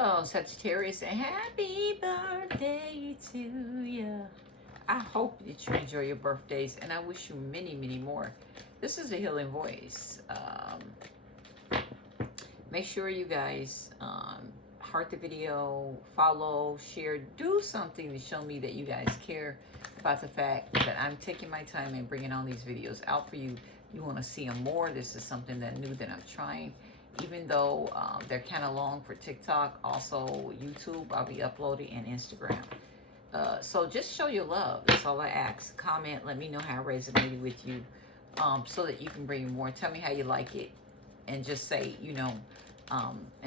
Hello, Sagittarius, and happy birthday to you. I hope that you enjoy your birthdays, and I wish you many, many more. This is a healing voice. Make sure you guys heart the video, follow, share, do something to show me that you guys care about the fact that I'm taking my time and bringing all these videos out for you. You want to see them more. This is something that new that I'm trying. Even though they're kind of long for TikTok, also YouTube, I'll be uploading, and Instagram. So just show your love. That's all I ask. Comment, let me know how it resonated with you, so that you can bring more. Tell me how you like it, and just say, in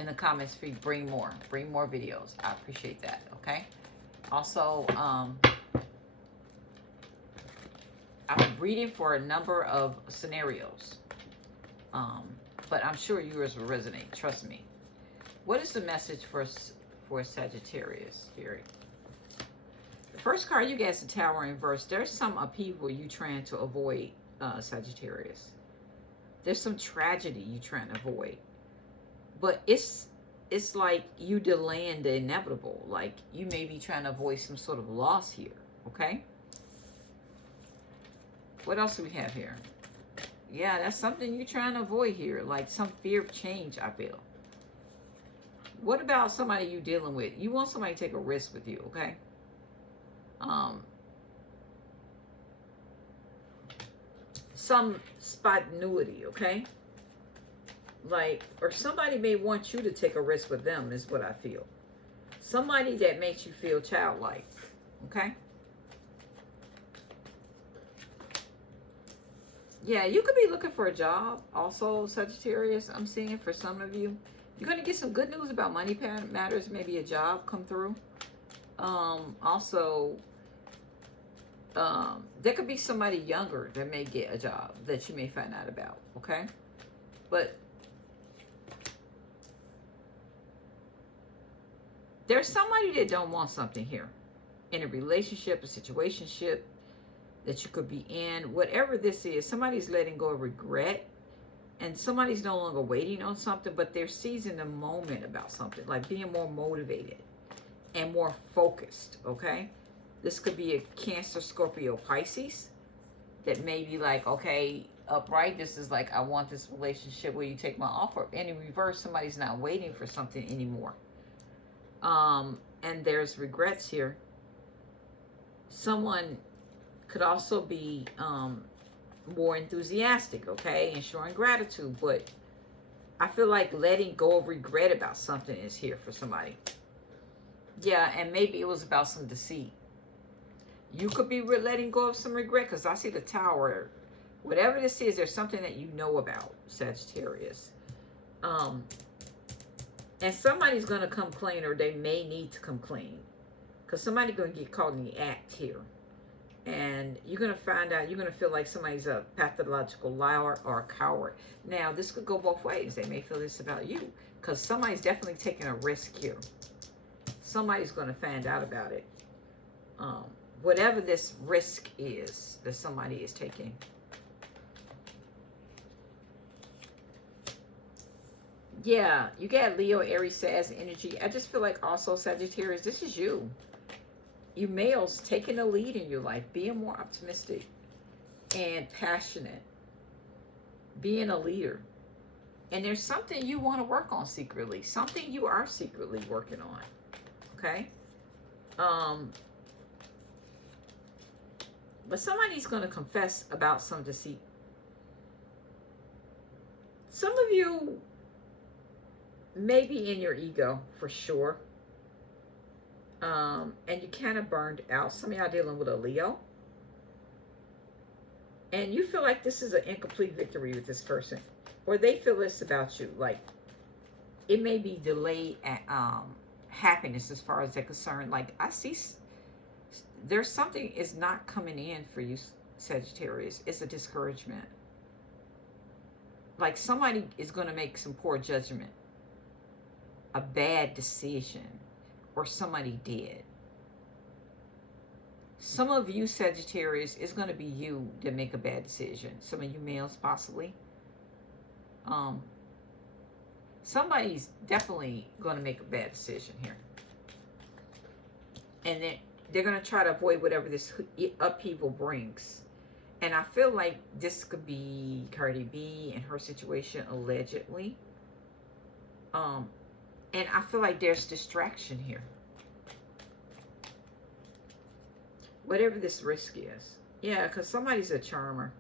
the comments, bring more videos. I appreciate that. Okay. Also, I'm reading for a number of scenarios. But I'm sure yours will resonate. Trust me. What is the message for Sagittarius here? The first card you get is the Tower in reverse. There's some upheaval you trying to avoid, Sagittarius. There's some tragedy you trying to avoid. But it's like you delaying the inevitable. Like you may be trying to avoid some sort of loss here. Okay? What else do we have here? Yeah, that's something you're trying to avoid here. Like some fear of change, I feel. What about somebody you're dealing with? You want somebody to take a risk with you, okay? Some spontaneity, okay? Like, or somebody may want you to take a risk with them, is what I feel. Somebody that makes you feel childlike, okay? Yeah, you could be looking for a job also, Sagittarius. I'm seeing for some of you. You're going to get some good news about money matters. Maybe a job come through. Also, there could be somebody younger that may get a job that you may find out about, okay? But there's somebody that don't want something here. In a relationship, a situationship, that you could be in, whatever this is, somebody's letting go of regret, and somebody's no longer waiting on something, but they're seizing the moment about something, like being more motivated and more focused, okay? This could be a Cancer, Scorpio, Pisces that may be like, okay, upright, this is like, I want this relationship where you take my offer. And in reverse, somebody's not waiting for something anymore. And there's regrets here. Someone could also be more enthusiastic, okay, and showing gratitude. But I feel like letting go of regret about something is here for somebody. Yeah, and maybe it was about some deceit. You could be letting go of some regret, because I see the Tower. Whatever this is, there's something that you know about, Sagittarius. And somebody's going to come clean, or they may need to come clean, because somebody's going to get caught in the act here. And you're going to find out, you're going to feel like somebody's a pathological liar or a coward. Now, this could go both ways. They may feel this about you, because somebody's definitely taking a risk here. Somebody's going to find out about it. Whatever this risk is that somebody is taking. Yeah, you got Leo, Aries, Sag energy. I just feel like also, Sagittarius, this is you. You males taking the lead in your life, being more optimistic and passionate, being a leader. And there's something you want to work on secretly, something you are secretly working on, okay? But somebody's going to confess about some deceit. Some of you may be in your ego, for sure. And you kind of burned out. Some of y'all dealing with a Leo. And you feel like this is an incomplete victory with this person. Or they feel this about you. Like, it may be delayed happiness as far as they're concerned. Like, I see there's something is not coming in for you, Sagittarius. It's a discouragement. Like, somebody is going to make some poor judgment. A bad decision. Or somebody did. Some of you, Sagittarius, is going to be you that make a bad decision. Some of you males, possibly. Somebody's definitely going to make a bad decision here. And then they're going to try to avoid whatever this upheaval brings. And I feel like this could be Cardi B and her situation, allegedly. And I feel like there's distraction here. Whatever this risk is. Yeah, because somebody's a charmer.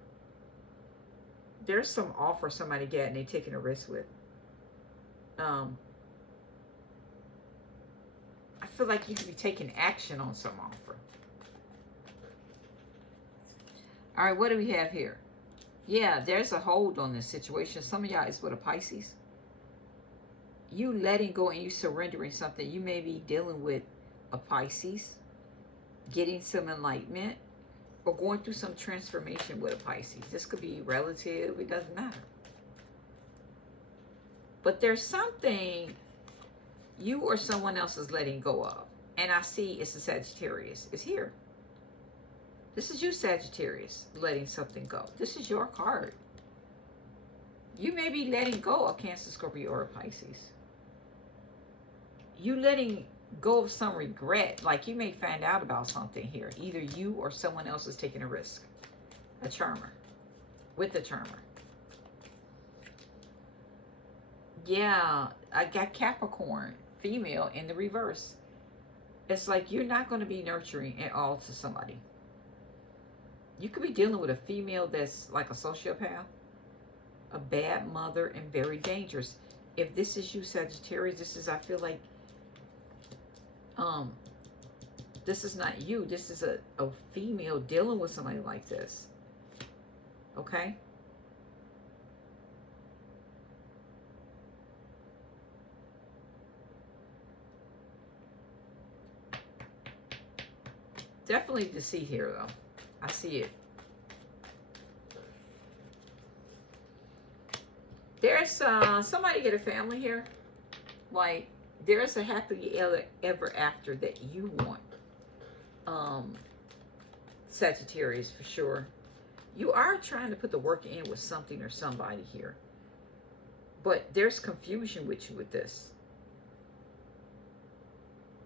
There's some offer somebody get and they're taking a risk with. I feel like you could be taking action on some offer. All right, what do we have here? Yeah, there's a hold on this situation. Some of y'all is with a Pisces. You letting go and you surrendering something. You may be dealing with a Pisces, getting some enlightenment, or going through some transformation with a Pisces. This could be relative. It doesn't matter. But there's something you or someone else is letting go of. And I see it's a Sagittarius. It's here. This is you, Sagittarius, letting something go. This is your card. You may be letting go of Cancer, Scorpio, or Pisces. You letting go of some regret. Like you may find out about something here. Either you or someone else is taking a risk. A charmer. With the charmer. Yeah, I got Capricorn, female, in the reverse. It's like you're not going to be nurturing at all to somebody. You could be dealing with a female that's like a sociopath, a bad mother, and very dangerous. If this is you, Sagittarius, this is, I feel like, this is not you. This is a female dealing with somebody like this. Okay? Definitely deceit here, though. I see it. There's somebody get a family here. Like, there's a happily ever after that you want. Sagittarius, for sure. You are trying to put the work in with something or somebody here. But there's confusion with you with this.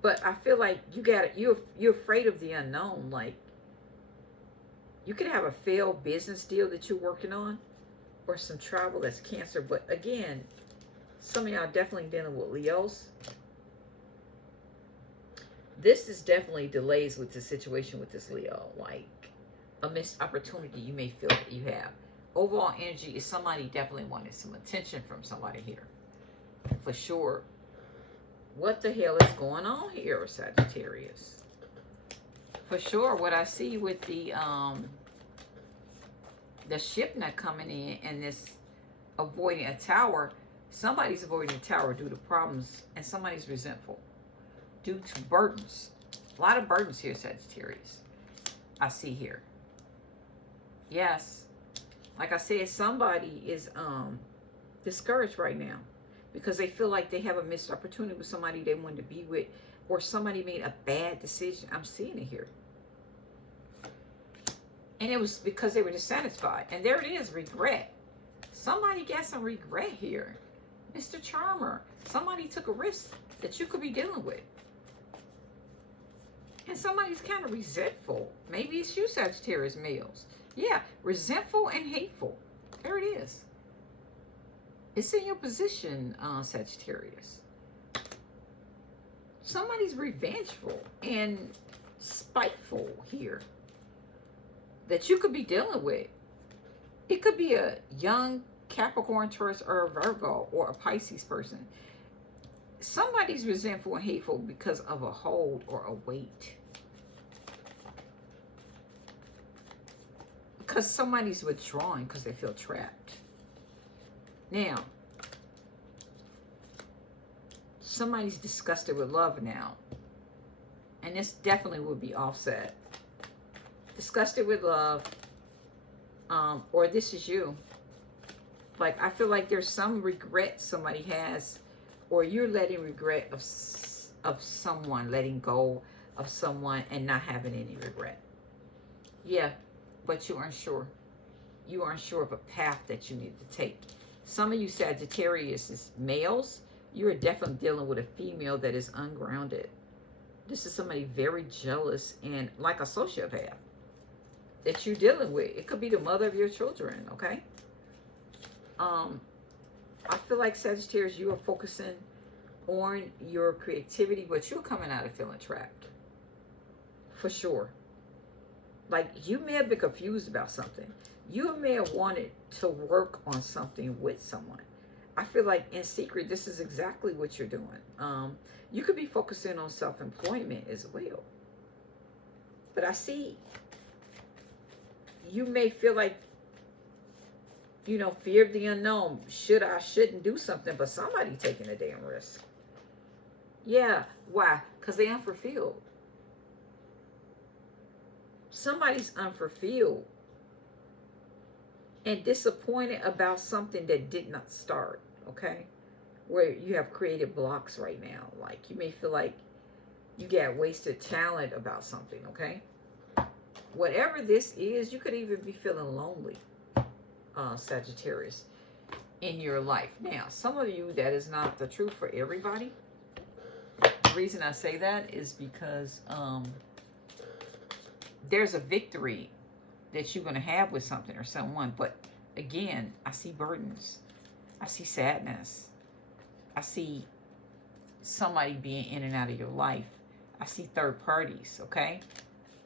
But I feel like you're afraid of the unknown. Like, you could have a failed business deal that you're working on, or some travel that's Cancer. But again, some of y'all definitely dealing with Leos. This is definitely delays with the situation with this Leo. Like a missed opportunity you may feel that you have. Overall energy is somebody definitely wanted some attention from somebody here. For sure. What the hell is going on here, Sagittarius? For sure, what I see with the ship not coming in and this avoiding a tower, somebody's avoiding a tower due to problems, and somebody's resentful due to burdens. A lot of burdens here, Sagittarius. I see here. Yes. Like I said, somebody is discouraged right now because they feel like they have a missed opportunity with somebody they wanted to be with, or somebody made a bad decision. I'm seeing it here. And it was because they were dissatisfied. And there it is, regret. Somebody got some regret here. Mr. Charmer. Somebody took a risk that you could be dealing with. And somebody's kind of resentful. Maybe it's you, Sagittarius males. Yeah, resentful and hateful. There it is. It's in your position, Sagittarius. Somebody's revengeful and spiteful here that you could be dealing with. It could be a young Capricorn, Taurus, or a Virgo, or a Pisces person. Somebody's resentful and hateful because of a hold or a weight. Because somebody's withdrawing because they feel trapped. Now, somebody's disgusted with love now. And this definitely would be offset. Disgusted with love. Or this is you. Like, I feel like there's some regret somebody has, or you're letting regret of someone, letting go of someone and not having any regret. Yeah, but you aren't sure. You aren't sure of a path that you need to take. Some of you Sagittarius is males. You are definitely dealing with a female that is ungrounded. This is somebody very jealous and like a sociopath that you're dealing with. It could be the mother of your children, okay? I feel like Sagittarius, you are focusing on your creativity, but you're coming out of feeling trapped. For sure. Like, you may have been confused about something. You may have wanted to work on something with someone. I feel like in secret, this is exactly what you're doing. You could be focusing on self-employment as well. But I see you may feel like, you know, fear of the unknown. Shouldn't do something, but somebody taking a damn risk. Yeah, why? Because they're unfulfilled. Somebody's unfulfilled and disappointed about something that did not start, okay? Where you have creative blocks right now. Like, you may feel like you got wasted talent about something, okay? Whatever this is, you could even be feeling lonely, Sagittarius, in your life. Now, some of you, that is not the truth for everybody. The reason I say that is because there's a victory that you're going to have with something or someone. But again, I see burdens. I see sadness. I see somebody being in and out of your life. I see third parties, okay?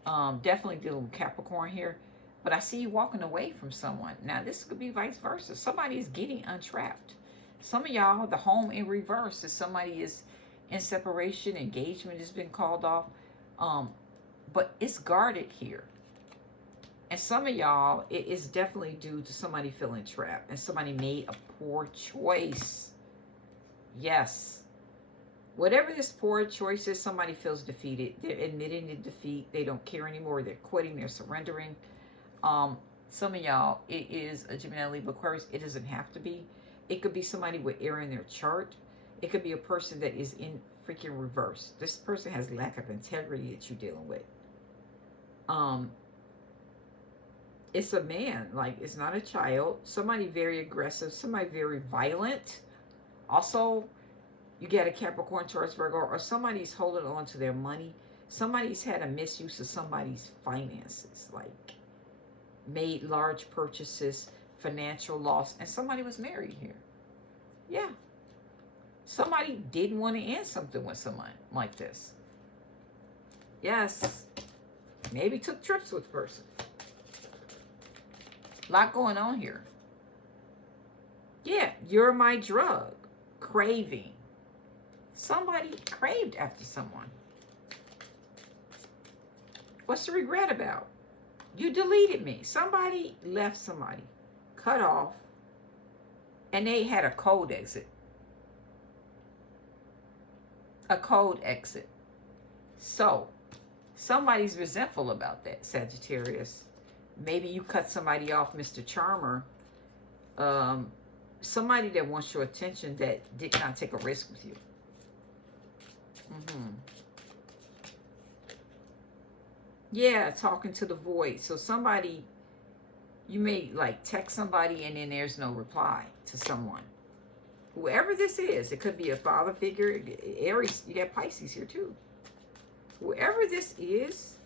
Definitely dealing with Capricorn here. But I see you walking away from someone. Now, this could be vice versa. Somebody is getting untrapped. Some of y'all, the home in reverse is somebody is in separation, engagement has been called off. But it's guarded here. And some of y'all, it is definitely due to somebody feeling trapped. And somebody made a poor choice. Yes. Whatever this poor choice is, somebody feels defeated. They're admitting the defeat. They don't care anymore. They're quitting. They're surrendering. Some of y'all, it is a Gemini, Libra, Aquarius. It doesn't have to be. It could be somebody with air in their chart. It could be a person that is in freaking reverse. This person has lack of integrity that you're dealing with. It's a man, like, it's not a child. Somebody very aggressive, somebody very violent. Also, you get a Capricorn, Taurus, Virgo, or somebody's holding on to their money. Somebody's had a misuse of somebody's finances, like made large purchases, financial loss, and somebody was married here. Yeah. Somebody didn't want to end something with someone like this. Yes. Maybe took trips with the person. A lot going on here. Yeah, you're my drug. Craving. Somebody craved after someone. What's the regret about? You deleted me. Somebody left somebody. Cut off. And they had a code exit. A code exit. So, somebody's resentful about that, Sagittarius. Maybe you cut somebody off, Mr. Charmer. Somebody that wants your attention that did not take a risk with you. Yeah, talking to the void. So somebody, you may like text somebody and then there's no reply to someone. Whoever this is, it could be a father figure. Aries, you got Pisces here too. Whoever this is,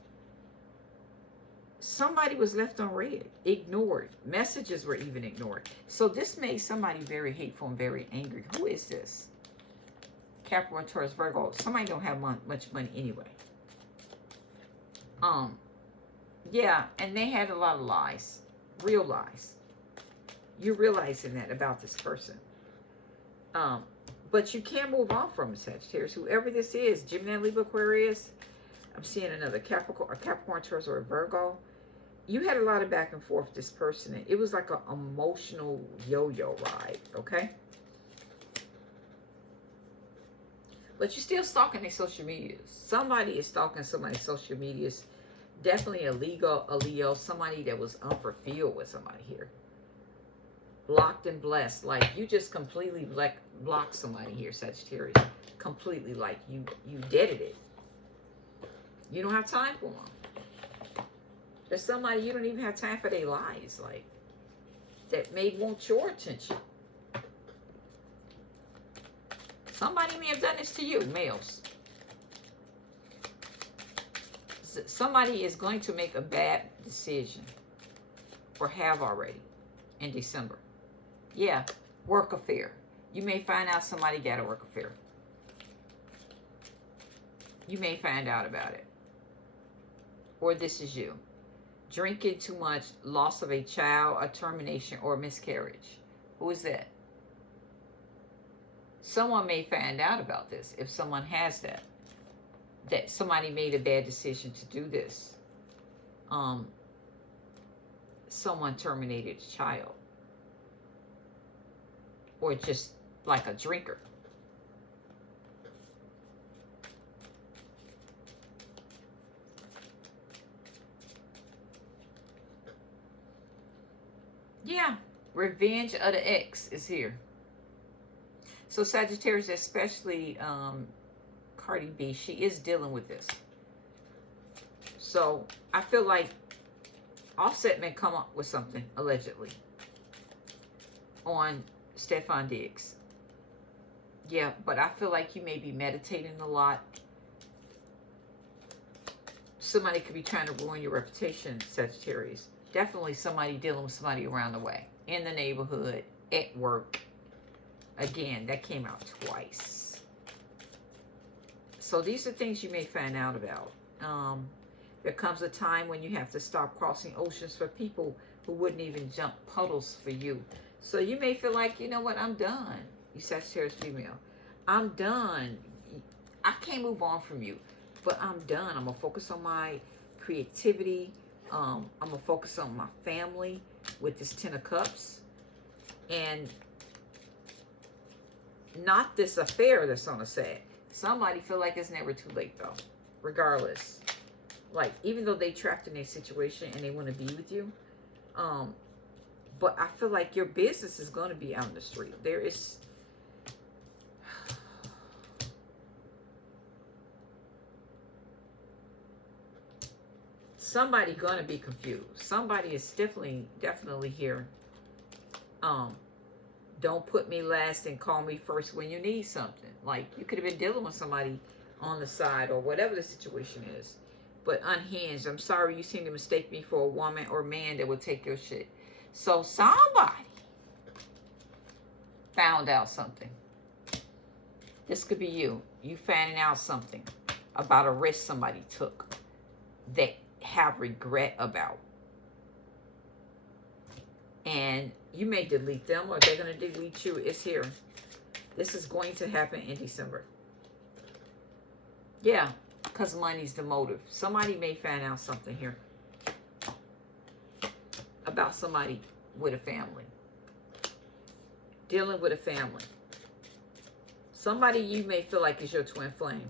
somebody was left unread, ignored. Messages were even ignored. So this made somebody very hateful and very angry. Who is this? Capricorn, Taurus, Virgo. Somebody don't have much money anyway. Yeah, and they had a lot of lies. Real lies. You're realizing that about this person. But you can't move on from it, Sagittarius. Whoever this is, Gemini, Libra, Aquarius. I'm seeing another Capricorn, Taurus, or a Virgo. You had a lot of back and forth with this person. It was like an emotional yo-yo ride, okay? But you're still stalking their social medias. Somebody is stalking somebody's social medias. Definitely a Leo, somebody that was unfulfilled with somebody here. Blocked and blessed. Like, you just completely blocked somebody here, Sagittarius. Completely, like, you deaded it. You don't have time for them. There's somebody you don't even have time for their lies, like, that may want your attention. Somebody may have done this to you, males. Somebody is going to make a bad decision, or have already, in December. Yeah, work affair. You may find out somebody got a work affair. You may find out about it. Or this is you. Drinking too much, loss of a child, a termination, or miscarriage. Who is that? Someone may find out about this if someone has that. That somebody made a bad decision to do this. Someone terminated a child. Or just like a drinker. Yeah, revenge of the ex is here. So Sagittarius, especially Cardi B, she is dealing with this. So I feel like Offset may come up with something, allegedly, on Stefan Diggs. Yeah, but I feel like you may be meditating a lot. Somebody could be trying to ruin your reputation, Sagittarius. Definitely somebody dealing with somebody around the way, in the neighborhood, at work. Again, that came out twice. So these are things you may find out about. There comes a time when you have to stop crossing oceans for people who wouldn't even jump puddles for you. So you may feel like, you know what, I'm done. You Sagittarius female. I'm done. I can't move on from you, but I'm done. I'm going to focus on my creativity. I'm going to focus on my family with this 10 of Cups. And not this affair that's on a set. Somebody feel like it's never too late, though. Regardless. Like, even though they trapped in a situation and they want to be with you. But I feel like your business is going to be out in the street. There is... somebody going to be confused. Somebody is definitely here. Don't put me last and call me first when you need something. Like, you could have been dealing with somebody on the side or whatever the situation is. But unhinged. I'm sorry you seem to mistake me for a woman or man that will take your shit. So somebody found out something. This could be you. You finding out something about a risk somebody took that have regret about. And you may delete them or they're going to delete you. It's here. This is going to happen in December. Yeah, because money's the motive. Somebody may find out something here about somebody with a family. Dealing with a family. Somebody you may feel like is your twin flame.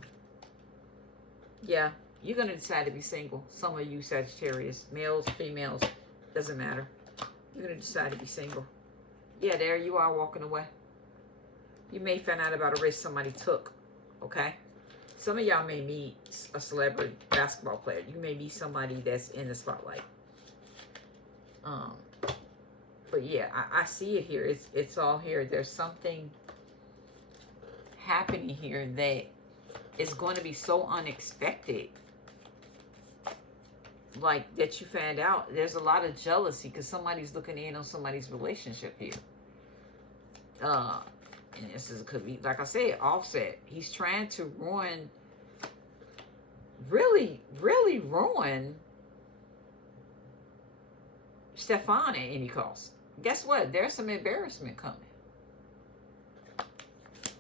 Yeah, you're going to decide to be single. Some of you Sagittarius, males, females, doesn't matter. You're going to decide to be single. Yeah, there you are walking away. You may find out about a risk somebody took. Okay? Some of y'all may meet a celebrity basketball player. You may meet somebody that's in the spotlight. But yeah, I see it here. It's all here. There's something happening here that is going to be so unexpected. Like, that you find out. There's a lot of jealousy because somebody's looking in on somebody's relationship here. And this is, could be, like I said, Offset. He's trying to ruin, really ruin Stefan at any cost. Guess what? There's some embarrassment coming.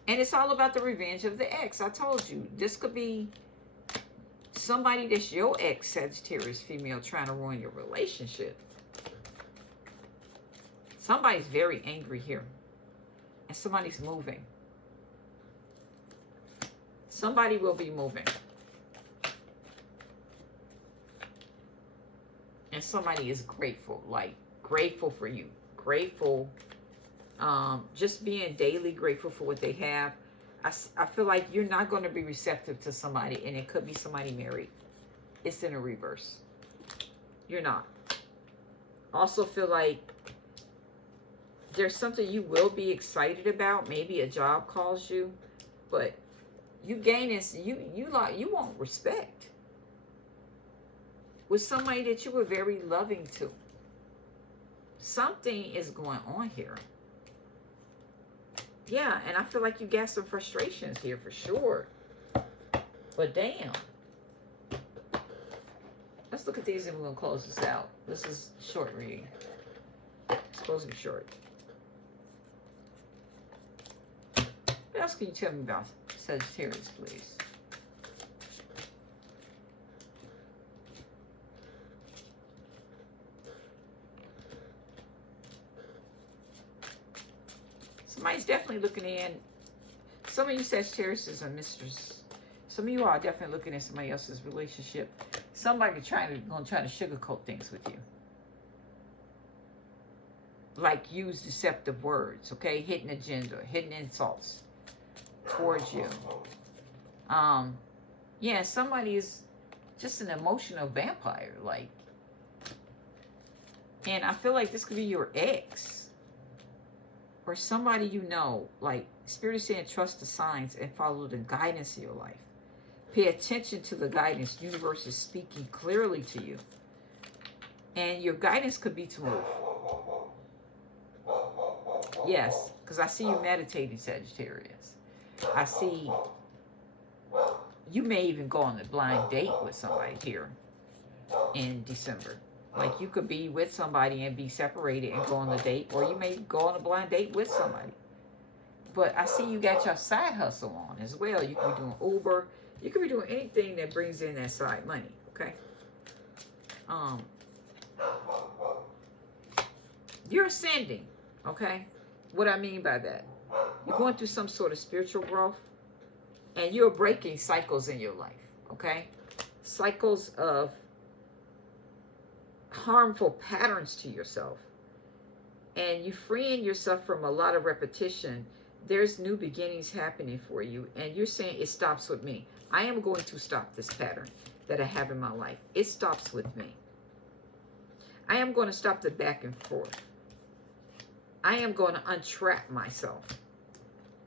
And it's all about the revenge of the ex. I told you. This could be somebody that's your ex, Sagittarius female, trying to ruin your relationship. Somebody's very angry here. And somebody's moving. Somebody will be moving. And somebody is grateful. Like, grateful for you. Grateful. Just being daily grateful for what they have. I feel like you're not going to be receptive to somebody. And it could be somebody married. It's in a reverse. You're not. Also feel like there's something you will be excited about. Maybe a job calls you. but you gaining, you want respect with somebody that you were very loving to. Something is going on here. Yeah, and I feel like you got some frustrations here for sure. But damn. Let's look at these and we're going to close this out. This is short reading. It's supposed to be short. What else can you tell me about Sagittarius, please? Somebody's definitely looking in. Some of you Sagittarius are mistress. Some of you are definitely looking at somebody else's relationship. Somebody gonna try to sugarcoat things with you. Like use deceptive words, okay? Hidden agenda, hidden insults towards you. Yeah, somebody is just an emotional vampire, like. And I feel like this could be your ex. Or somebody you know, like Spirit is saying trust the signs and follow the guidance of your life. Pay attention to the guidance. Universe is speaking clearly to you. And your guidance could be to move. Yes, because I see you meditating, Sagittarius. I see you may even go on a blind date with somebody here in December. Like you could be with somebody and be separated and go on a date, or you may go on a blind date with somebody. But I see you got your side hustle on as well. You could be doing Uber. You could be doing anything that brings in that side money, okay? You're ascending, okay? What I mean by that, you're going through some sort of spiritual growth, and you're breaking cycles in your life, okay? Cycles of harmful patterns to yourself, and you're freeing yourself from a lot of repetition. There's new beginnings happening for you, and you're saying it stops with me. I am going to stop this pattern that I have in my life. It stops with me. I am going to stop the back and forth. I am going to untrap myself.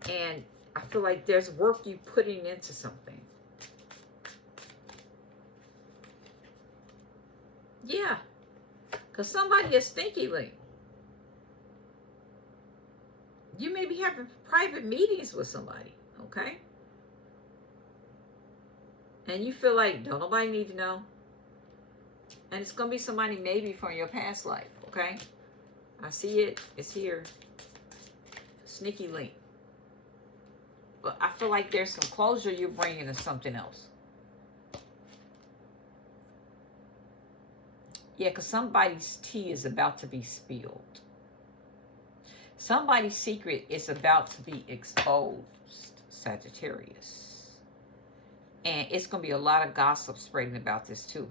And I feel like there's work you putting into something. Yeah. Because somebody is stinky link. You may be having private meetings with somebody, okay? And you feel like, don't nobody need to know. And it's going to be somebody maybe from your past life, okay? I see it. It's here. Sneaky link. But I feel like there's some closure you're bringing to something else. Yeah, because somebody's tea is about to be spilled. Somebody's secret is about to be exposed, Sagittarius. And it's going to be a lot of gossip spreading about this too.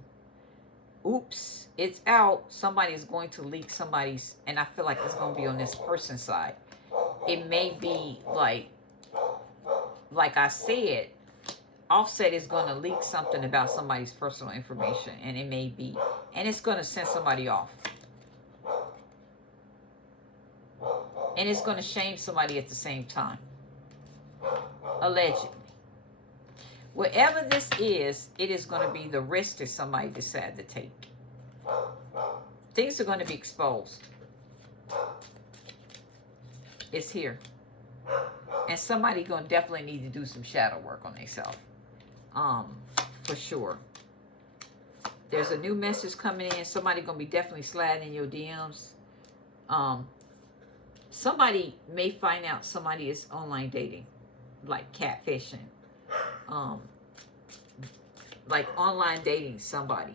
Oops, it's out. Somebody's going to leak somebody's, and I feel like it's going to be on this person's side. It may be like I said, Offset is going to leak something about somebody's personal information, and it may be, and it's going to send somebody off. And it's going to shame somebody at the same time. Allegedly. Whatever this is, it is going to be the risk that somebody decided to take. Things are going to be exposed. It's here. And somebody going to definitely need to do some shadow work on themselves. For sure. There's a new message coming in. Somebody going to be definitely sliding in your DMs. Somebody may find out somebody is online dating, like catfishing, like online dating somebody.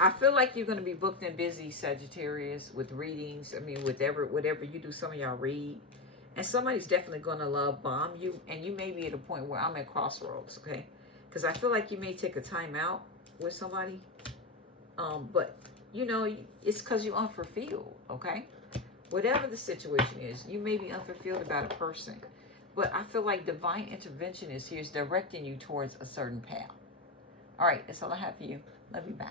I feel like you're going to be booked and busy, Sagittarius, with readings. I mean, whatever you do, some of y'all read. And somebody's definitely going to love bomb you. And you may be at a point where I'm at crossroads, okay? Because I feel like you may take a time out with somebody. But, you know, it's because you're unfulfilled, okay? Whatever the situation is, you may be unfulfilled about a person. But I feel like divine intervention is here. It's directing you towards a certain path. All right, that's all I have for you. Love you, bye.